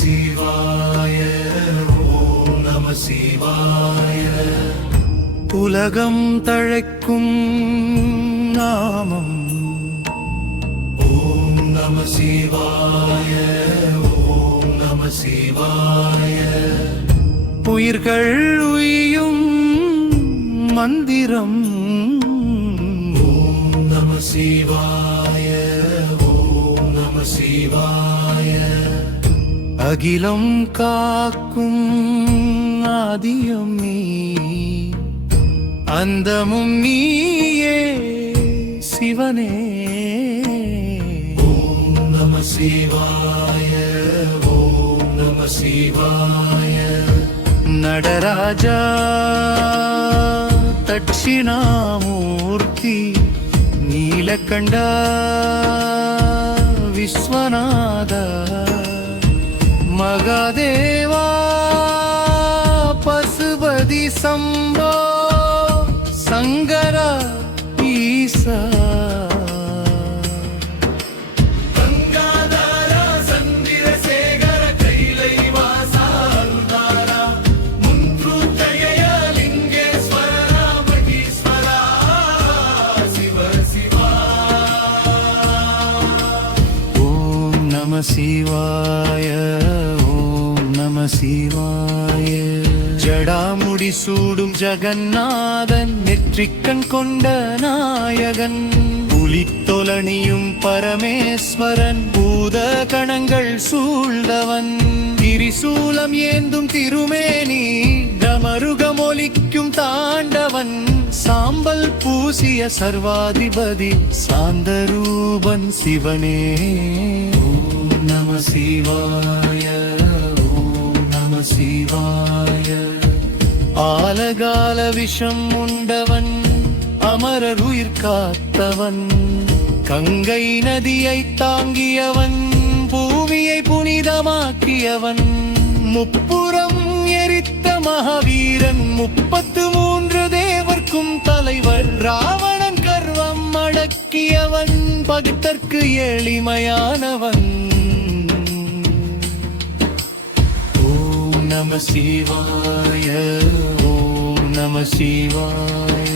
சிவாய ஓம் நம சிவாய. உலகம் தழைக்கும் நாமம். ஓம் நம சிவாய ஓம் நம சிவாய. உயிர்கள் உயும் மந்திரம். ஓம் நம சிவாய ஓம் நம சிவாய. அகிலம் காக்கும் ஆதியம் நீ அந்தமும் நீயே சிவனே ஓம் நம சிவாய ஓம் நம சிவாய நடராஜா தட்சிணாமூர்த்தி நீலகண்டா விஸ்வநாத மகாதேவா பசுபதி சம்போ சங்கரா ஈசா. சிவாய. ஜடாமுடி சூடும் ஜகநாதன் நெற்றிக்கண் கொண்ட நாயகன். புலித்தொலனியும் பரமேஸ்வரன் பூத கணங்கள் சூழ்ந்தவன். திரிசூலம் ஏந்தும் திருமேனி டமருகமொலிக்கும் தாண்டவன். சாம்பல் பூசிய சர்வாதிபதி சாந்தரூபன் சிவனே. நம சிவாய. சிவாய. ஆலகால விஷம் உண்டவன் அமரர் உயிர் காத்தவன். கங்கை நதியை தாங்கியவன் பூமியை புனிதமாக்கியவன். முப்புறம் எரித்த மகாவீரன் முப்பத்து மூன்று தேவர்க்கும் தலைவர். ராவணன் கர்வம் அடக்கியவன் பக்தர்க்கு எளிமையானவன். நம சிவாய ஓம் நம சிவாய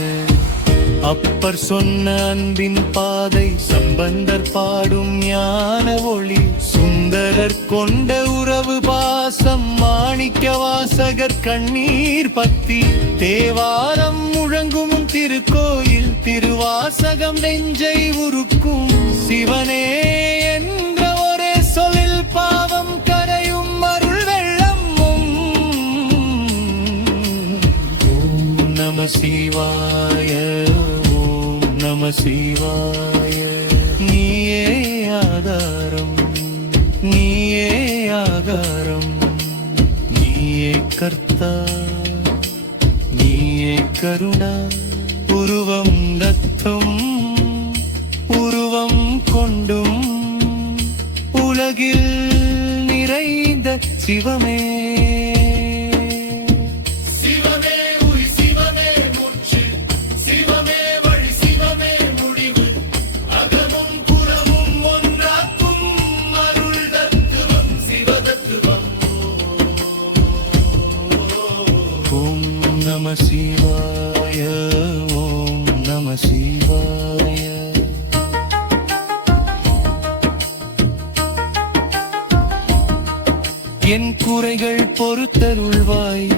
அப்பர் சொன்ன அன்பின் பாதை சம்பந்தர் பாடும் ஞான ஒளி சுந்தரர் கொண்ட உறவு பாசம் மாணிக்க வாசகர் கண்ணீர் பத்தி தேவாரம் முழங்கும் திருக்கோயில் திருவாசகம் நெஞ்சை உருக்கும் சிவனே என்ற சிவாய ஓம் நம சிவாய. நீயே ஆதாரம் நீயே ஆகாரம். நீயே கர்த்தா நீயே கருணா. உருவம் தத்தும் உருவம் கொண்டும். உலகில் நிறைந்த சிவமே சிவமே. பொறுத்தருள்வாய்.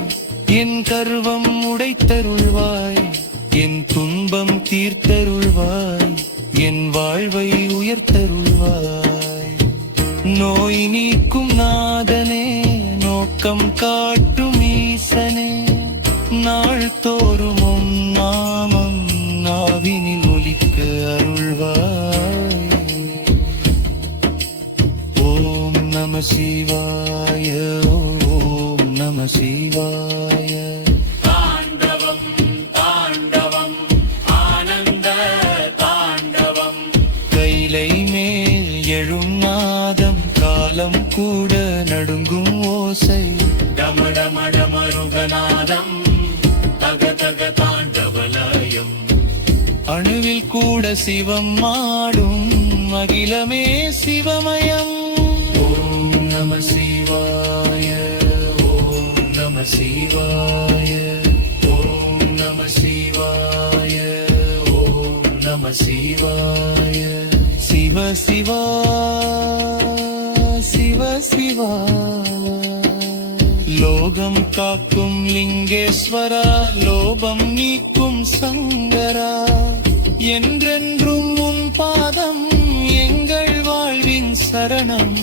என் கர்வம் உடைத்தருள்வாய். என் துன்பம் தீர்த்தருள்வாய். என் வாழ்வை உயர்த்தருள்வாய். நோய் நீக்கும் நாதனே நோக்கம் காட்டும் ஈசனே. நாள் தோறும் நாமம் நாவினில் ஒலிக்க அருள்வாய். ஓம் நம சிவாய ஓம் சிவாய. தாண்டவம் தாண்டவம் ஆனந்த தாண்டவம். கைலை மேல் எழும் நாதம் காலம் கூட நடுங்கும் ஓசை. டமடமடமருகநாதம் தக தக தாண்டவலயம். அணுவில் கூட சிவம் ஆடும் அகிலமே சிவமயம். சிவாய சிவ சிவா சிவ சிவா. லோகம் காக்கும் லிங்கேஸ்வரா லோபம் நீக்கும் சங்கரா. என்றென்றும் உன் பாதம் எங்கள் வாழ்வின் சரணம்.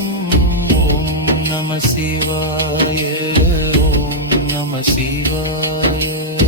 ஓம் நம சிவாய ஓம் நம சிவாய.